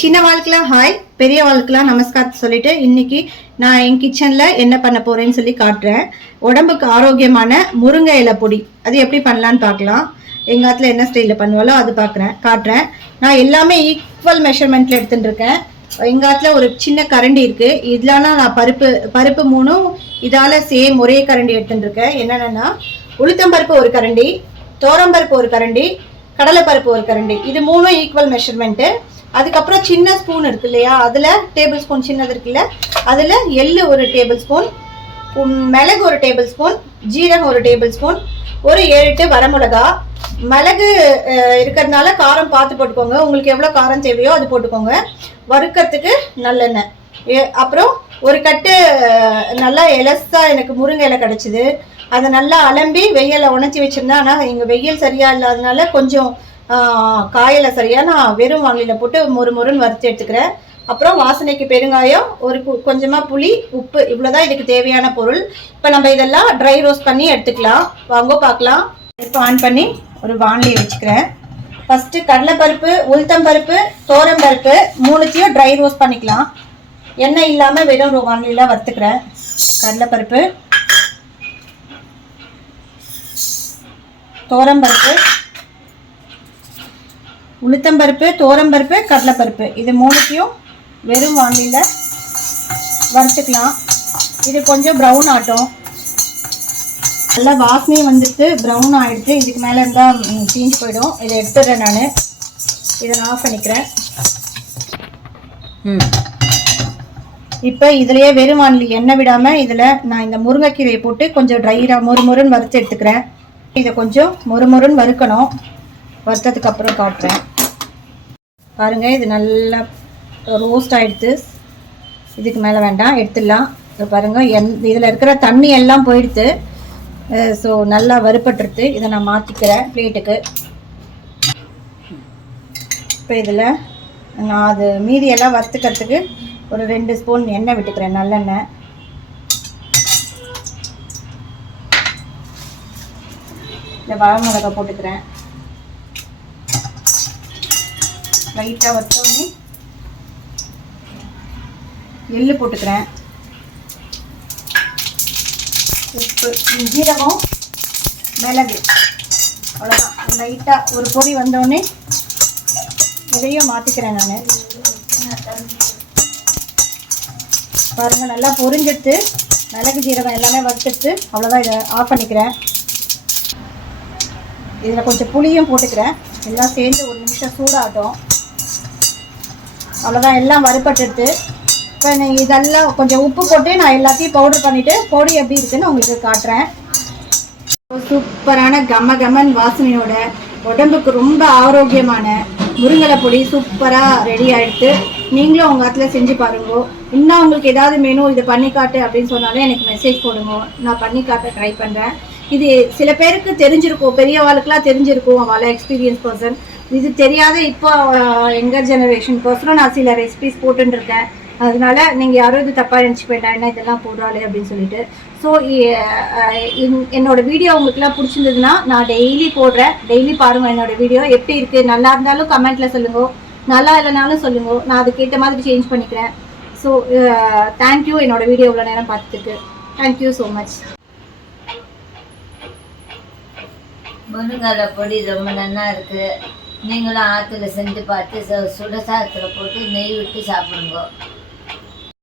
சின்ன வாழ்க்கைலாம் ஹாய், பெரிய வாழ்க்கைலாம் நமஸ்கார் சொல்லிட்டு இன்னைக்கு நான் என் கிச்சன்ல என்ன பண்ண போறேன்னு சொல்லி காட்டுறேன். உடம்புக்கு ஆரோக்கியமான முருங்கை இலை பொடி அது எப்படி பண்ணலான்னு பார்க்கலாம். எங்க ஆத்துல என்ன ஸ்டைல பண்ணுவாலோ அது காட்டுறேன். நான் எல்லாமே ஈக்குவல் மெஷர்மெண்ட்ல எடுத்துட்டு இருக்கேன். எங்க ஆத்துல ஒரு சின்ன கரண்டி இருக்கு. இதுலனா நான் பருப்பு மூணும் இதால சேம் ஒரே கரண்டி எடுத்துட்டு இருக்கேன். என்னென்னா உளுத்தம்பருப்பு ஒரு கரண்டி, தோரம்பருப்பு ஒரு கரண்டி, கடலைப்பருப்பு ஒரு கரண்டி, இது மூணும் ஈக்குவல் மெஷர்மெண்ட்டு. அதுக்கப்புறம் சின்ன ஸ்பூன் இருக்கு இல்லையா, அதில் டேபிள் ஸ்பூன் சின்னது இருக்குல்ல, அதில் எள்ளு ஒரு டேபிள் ஸ்பூன், மிளகு ஒரு டேபிள் ஸ்பூன், ஜீரகம் ஒரு டேபிள் ஸ்பூன், ஒரு 7-8 வரமிளகா. மிளகு இருக்கிறதுனால காரம் பார்த்து போட்டுக்கோங்க, உங்களுக்கு எவ்வளோ காரம் தேவையோ அது போட்டுக்கோங்க. வறுக்கிறதுக்கு நல்லெண்ணெய், அப்புறம் ஒரு கட்டு நல்லா எலசா எனக்கு முருங்கை இலை கிடச்சிது. அதை நல்லா அலம்பி வெயிலில் உணச்சி வச்சுருந்தேன். ஆனால் இங்கே வெயில் சரியாக இல்லாதனால கொஞ்சம் காயில் சரியாக நான் வெறும் வானிலையில் போட்டு முறுன்னு வறுத்து எடுத்துக்கிறேன். அப்புறம் வாசனைக்கு பெருங்காயம், ஒரு கொஞ்சமாக புளி, உப்பு, இவ்வளோதான் இதுக்கு தேவையான பொருள். இப்போ நம்ம இதெல்லாம் ட்ரை ரோஸ்ட் பண்ணி எடுத்துக்கலாம். வாங்க பார்க்கலாம். இப்போ ஆன் பண்ணி ஒரு வானிலை வச்சுக்கிறேன். ஃபஸ்ட்டு கடலைப்பருப்பு, உளுத்தம்பருப்பு, தோரம்பருப்பு மூணுத்தையும் ட்ரை ரோஸ்ட் பண்ணிக்கலாம். எண்ணெய் இல்லாமல் வெறும் வானிலையில் வறுத்துக்கிறேன். கடலைப்பருப்பு, தோரம்பருப்பு, உளுத்தம்பருப்பு, தோரம்பருப்பு, கடலைப்பருப்பு, இது மூணுத்தையும் வெறும் வானிலையில் வறுத்துக்கலாம். இது கொஞ்சம் ப்ரௌன் ஆட்டும். நல்லா வாசனையும் வந்துட்டு ப்ரௌன் ஆகிடுச்சு. இதுக்கு மேலே இருந்தால் தீஞ்சு போயிடும். இதை எடுத்துடுறேன் நான். இதை நான் ஆஃப் பண்ணிக்கிறேன். இப்போ இதுலேயே வெறும் வானிலை எண்ணெய் விடாமல் இதில் நான் இந்த முருங்கைக்கீரையை போட்டு கொஞ்சம் ட்ரையாக முறுன்னு வறுத்து எடுத்துக்கிறேன். இதை கொஞ்சம் முறுன்னு வறுக்கணும். வறுத்ததுக்கப்புறம் காட்டுறேன். பாருங்கள், இது நல்லா ரோஸ்ட் ஆகிடுது. இதுக்கு மேலே வேண்டாம், எடுத்துடலாம். இப்போ பாருங்கள், இதில் இருக்கிற தண்ணி எல்லாம் போயிடுது. ஸோ நல்லா வறுப்பட்டுருது. இதை நான் மாற்றிக்கிறேன் பிளேட்டுக்கு. இப்போ இதில் நான் அது மீதியெல்லாம் வறுத்துக்கிறதுக்கு ஒரு 2 ஸ்பூன் எண்ணெய் விட்டுக்கிறேன், நல்லெண்ணெய். இந்த வரமிளகா போட்டுக்கிறேன். லைட்டாக வச்சோடனே எள்ளு போட்டுக்கிறேன். உப்பு, ஜீரகம், மிளகு, அவ்வளோதான். லைட்டாக ஒரு பொடி வந்தோடனே இதையும் மாற்றிக்கிறேன் நான். பாருங்கள், நல்லா பொரிஞ்சிட்டு மிளகு ஜீரகம் எல்லாமே வறுத்துட்டு அவ்வளோதான். இதை ஆஃப் பண்ணிக்கிறேன். இதில் கொஞ்சம் புளியும் போட்டுக்கிறேன். எல்லாம் சேர்ந்து ஒரு நிமிஷம் சூடாகட்டும். அவ்வளோதான், எல்லாம் வறுப்பட்டுட்டு இப்போ இதெல்லாம் கொஞ்சம் உப்பு போட்டு நான் எல்லாத்தையும் பவுடர் பண்ணிவிட்டு பொடி எப்படி இருக்குன்னு உங்களுக்கு காட்டுறேன். சூப்பரான கமன் வாசனையோட உடம்புக்கு ரொம்ப ஆரோக்கியமான முருங்கலை பொடி சூப்பராக ரெடி ஆகிடுது. நீங்களும் உங்கள் ஆற்றுல செஞ்சு பாருங்க. இன்னும் உங்களுக்கு ஏதாவது மெனு இதை பண்ணி காட்டு அப்படின்னு சொன்னாலே எனக்கு மெசேஜ் போடுங்க, நான் பண்ணி காட்ட ட்ரை பண்ணுறேன். இது சில பேருக்கு தெரிஞ்சிருக்கும், பெரியவாளுக்கெலாம் தெரிஞ்சிருக்கும், அவளை எக்ஸ்பீரியன்ஸ் பர்சன். இது தெரியாத இப்போ யங்கர் ஜெனரேஷன் பர்சனும் நான் சில ரெசிபிஸ் போட்டுருக்கேன். அதனால நீங்கள் யாரும் இது தப்பாக நினச்சி போயிட்டா, என்ன இதெல்லாம் போடுறாளே அப்படின்னு சொல்லிட்டு. ஸோ என்னோட வீடியோ உங்களுக்குலாம் பிடிச்சிருந்ததுன்னா நான் டெய்லி போடுறேன். டெய்லி பாருங்கள் என்னோடய வீடியோ எப்படி இருக்குது. நல்லா இருந்தாலும் கமெண்ட்டில் சொல்லுங்க, நல்லா இல்லைனாலும் சொல்லுங்க, நான் அதுக்கேற்ற மாதிரி சேஞ்ச் பண்ணிக்கிறேன். ஸோ தேங்க்யூ என்னோடய வீடியோ இவ்வளோ நேரம் பார்த்துட்டு. Thank you so much. முருங்கலை பொடி ரொம்ப நல்லா இருக்குது. நீங்களும் ஆற்றுல செஞ்சு பார்த்து சுட சாதத்தில் போட்டு நெய் விட்டு சாப்பிடுங்க.